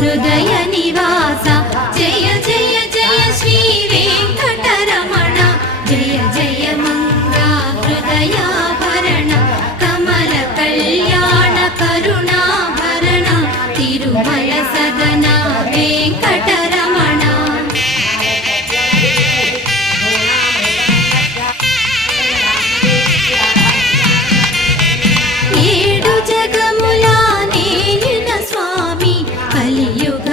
హృదయ నివాస జయ జయ జయ శ్రీ వెంకటరమణ జయ జయ మంగా హృదయాభరణ కమల కళ్యాణ కరుణాభరణ తిరుమల సదన వెంకటరమణ ఏడు జగములా నేలిన స్వామి కలియుగ